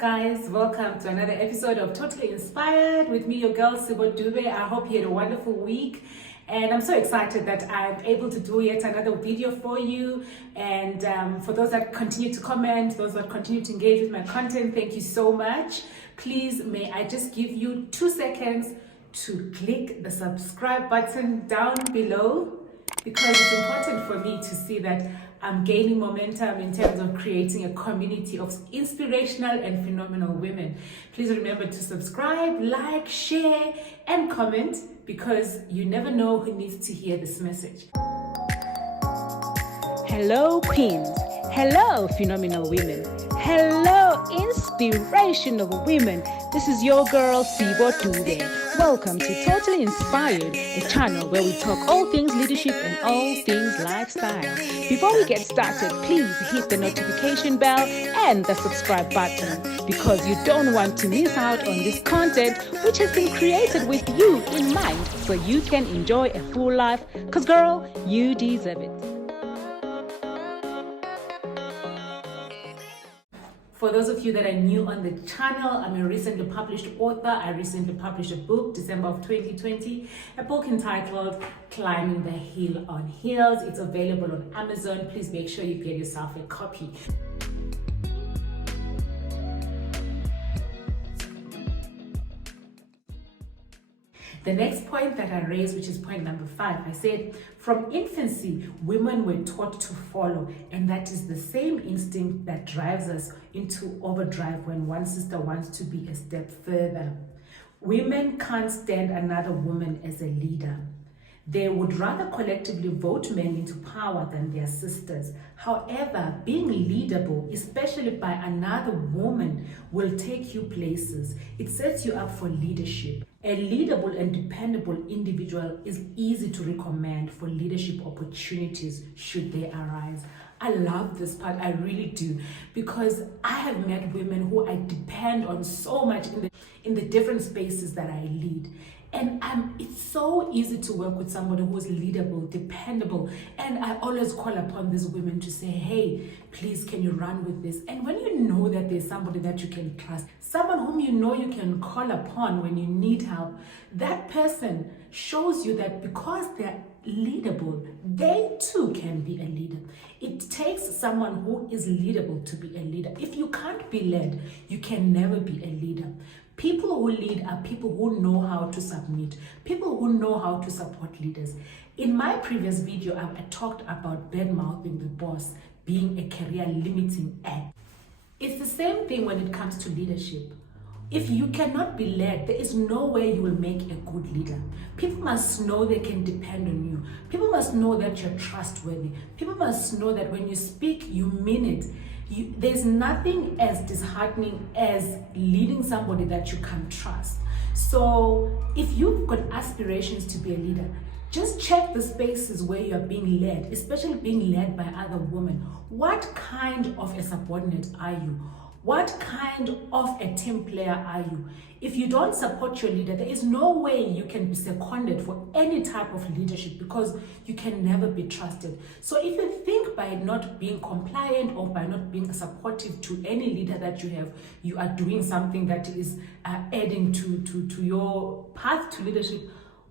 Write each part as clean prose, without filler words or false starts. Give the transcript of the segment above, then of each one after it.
guys? Welcome to another episode of Totally Inspired with me, your girl Sibo Dube. I hope you had a wonderful week, and I'm so excited that I'm able to do yet another video for you. And for those that continue to comment, those that continue to engage with my content, thank you so much. Please, may I just give you 2 seconds to click the subscribe button down below, because it's important for me to see that I'm gaining momentum in terms of creating a community of inspirational and phenomenal women. Please remember to subscribe, like, share, and comment, because you never know who needs to hear this message. Hello, queens. Hello, phenomenal women. Hello, inspirational women. This is your girl, Sibo Dube. Welcome to Totally Inspired, a channel where we talk all things leadership and all things lifestyle. Before we get started, please hit the notification bell and the subscribe button, because you don't want to miss out on this content, which has been created with you in mind, so you can enjoy a full life, because girl, you deserve it. For those of you that are new on the channel, I'm a recently published author. I recently published a book, December of 2020, a book entitled Climbing the Hill on Heels. It's available on Amazon. Please make sure you get yourself a copy. The next point that I raised, which is point number 5, I said, from infancy, women were taught to follow, and that is the same instinct that drives us into overdrive when one sister wants to be a step further. Women can't stand another woman as a leader. They would rather collectively vote men into power than their sisters. However, being leadable, especially by another woman, will take you places. It sets you up for leadership. A leadable and dependable individual is easy to recommend for leadership opportunities should they arise. I love this part, I really do, because I have met women who I depend on so much in the different spaces that I lead. And it's so easy to work with somebody who is leadable, dependable. And I always call upon these women to say, hey, please, can you run with this? And when you know that there's somebody that you can trust, someone whom you know you can call upon when you need help, that person shows you that because they're leadable, they too can be a leader. It takes someone who is leadable to be a leader. If you can't be led, you can never be a leader. People who lead are people who know how to submit, people who know how to support leaders. In my previous video, I talked about bad-mouthing the boss being a career-limiting act. It's the same thing when it comes to leadership. If you cannot be led, there is no way you will make a good leader. People must know they can depend on you. People must know that you're trustworthy. People must know that when you speak, you mean it. There's nothing as disheartening as leading somebody that you can't trust. So if you've got aspirations to be a leader, just check the spaces where you're being led, especially being led by other women. What kind of a subordinate are you? What kind of a team player are you? If you don't support your leader, there is no way you can be seconded for any type of leadership, because you can never be trusted. So if you think by not being compliant or by not being supportive to any leader that you have, you are doing something that is adding to your path to leadership,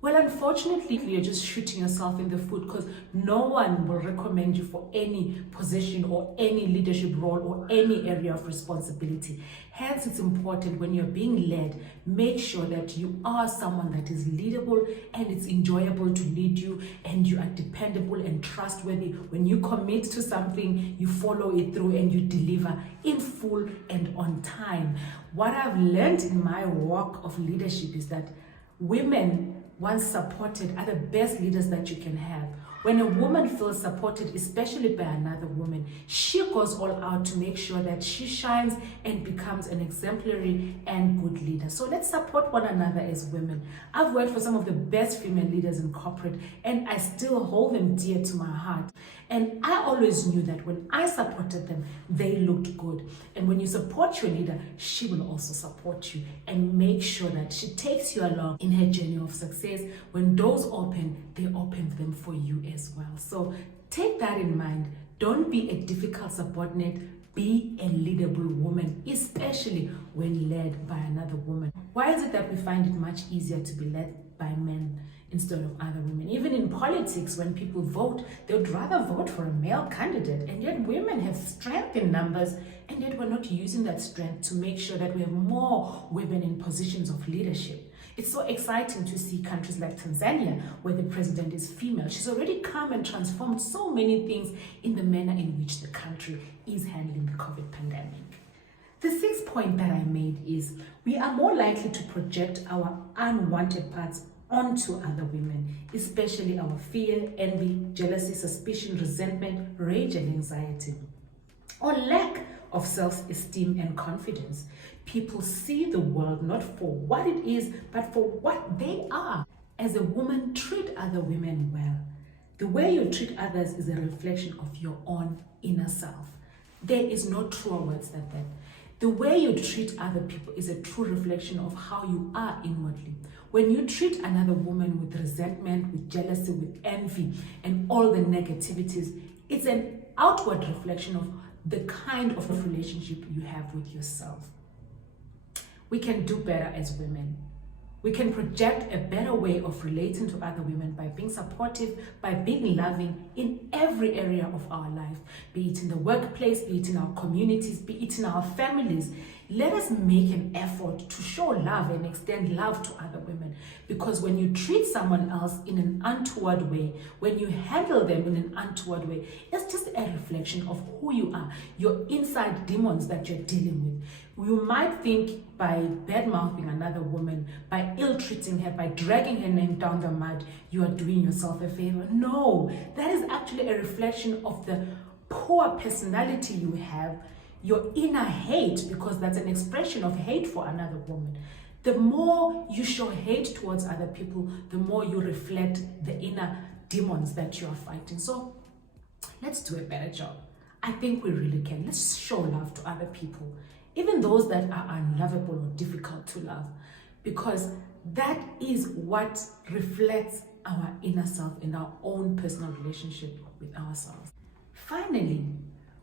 well, unfortunately, you're just shooting yourself in the foot, because no one will recommend you for any position or any leadership role or any area of responsibility. Hence, it's important when you're being led, make sure that you are someone that is leadable and it's enjoyable to lead you, and you are dependable and trustworthy. When you commit to something, you follow it through and you deliver in full and on time. What I've learned in my walk of leadership is that women, once supported, are the best leaders that you can have. When a woman feels supported, especially by another woman, she goes all out to make sure that she shines and becomes an exemplary and good leader. So let's support one another as women. I've worked for some of the best female leaders in corporate, and I still hold them dear to my heart. And I always knew that when I supported them, they looked good. And when you support your leader, she will also support you and make sure that she takes you along in her journey of success. When doors open, they open them for you as well. So take that in mind. Don't be a difficult subordinate. Be a leadable woman, especially when led by another woman. Why is it that we find it much easier to be led by men instead of other women? Even in politics, when people vote, they would rather vote for a male candidate, and yet women have strength in numbers, and yet we're not using that strength to make sure that we have more women in positions of leadership. It's so exciting to see countries like Tanzania, where the president is female. She's already come and transformed so many things in the manner in which the country is handling the COVID pandemic. The sixth point that I made is we are more likely to project our unwanted parts onto other women, especially our fear, envy, jealousy, suspicion, resentment, rage, and anxiety, or lack of self-esteem and confidence. People see the world not for what it is, but for what they are. As a woman, treat other women well. The way you treat others is a reflection of your own inner self. There is no truer words than that. The way you treat other people is a true reflection of how you are inwardly. When you treat another woman with resentment, with jealousy, with envy, and all the negativities, it's an outward reflection of the kind of relationship you have with yourself. We can do better as women. We can project a better way of relating to other women by being supportive, by being loving in every area of our life, be it in the workplace, be it in our communities, be it in our families. Let us make an effort to show love and extend love to other women, because when you treat someone else in an untoward way, when you handle them in an untoward way, it's just a reflection of who you are, your inside demons that you're dealing with. You might think by bad-mouthing another woman, by ill-treating her, by dragging her name down the mud, you are doing yourself a favor. No, that is actually a reflection of the poor personality you have, your inner hate, because that's an expression of hate for another woman. The more you show hate towards other people, the more you reflect the inner demons that you are fighting. So let's do a better job. I think we really can. Let's show love to other people, even those that are unlovable or difficult to love, because that is what reflects our inner self in our own personal relationship with ourselves. Finally,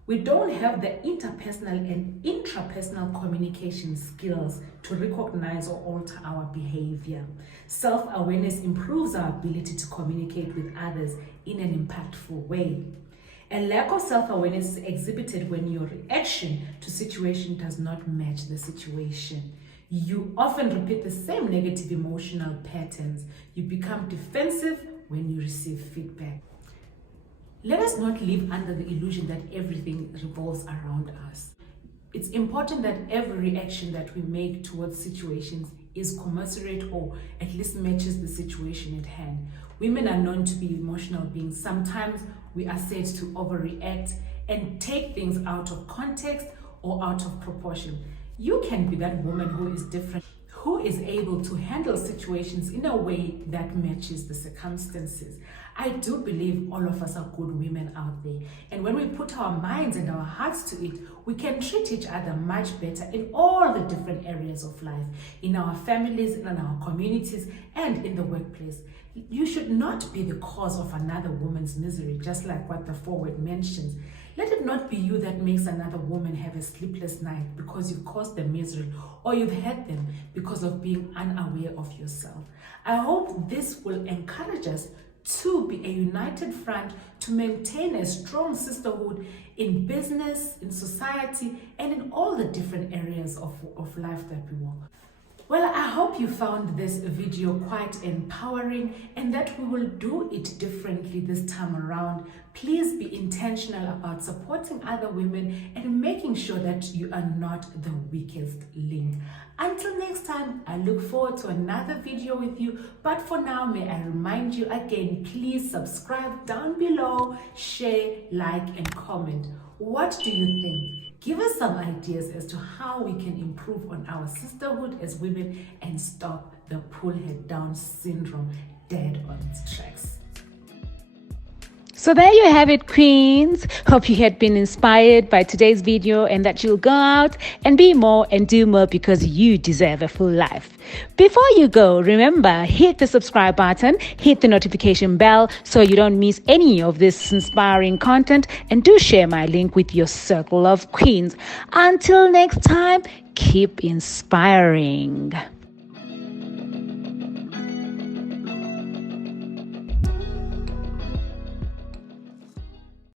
we don't have the interpersonal and intrapersonal communication skills to recognize or alter our behavior. Self-awareness improves our ability to communicate with others in an impactful way. A lack of self-awareness is exhibited when your reaction to situation does not match the situation. You often repeat the same negative emotional patterns. You become defensive when you receive feedback. Let us not live under the illusion that everything revolves around us. It's important that every reaction that we make towards situations is commensurate or at least matches the situation at hand. Women are known to be emotional beings. Sometimes we are said to overreact and take things out of context or out of proportion. You can be that woman who is different, who is able to handle situations in a way that matches the circumstances. I do believe all of us are good women out there. And when we put our minds and our hearts to it, we can treat each other much better in all the different areas of life, in our families, in our communities, and in the workplace. You should not be the cause of another woman's misery, just like what the foreword mentions. Let it not be you that makes another woman have a sleepless night because you've caused them misery, or you've hurt them because of being unaware of yourself. I hope this will encourage us to be a united front, to maintain a strong sisterhood in business, in society, and in all the different areas of life that we walk. Well, I hope you found this video quite empowering and that we will do it differently this time around. Please be intentional about supporting other women and making sure that you are not the weakest link. Until next time, I look forward to another video with you. But for now, may I remind you again, please subscribe down below, share, like, and comment. What do you think? Give us some ideas as to how we can improve on our sisterhood as women and stop the pull head down syndrome dead on its tracks. So there you have it, queens. Hope you had been inspired by today's video and that you'll go out and be more and do more because you deserve a full life. Before you go, remember, hit the subscribe button, hit the notification bell so you don't miss any of this inspiring content, and do share my link with your circle of queens. Until next time, keep inspiring.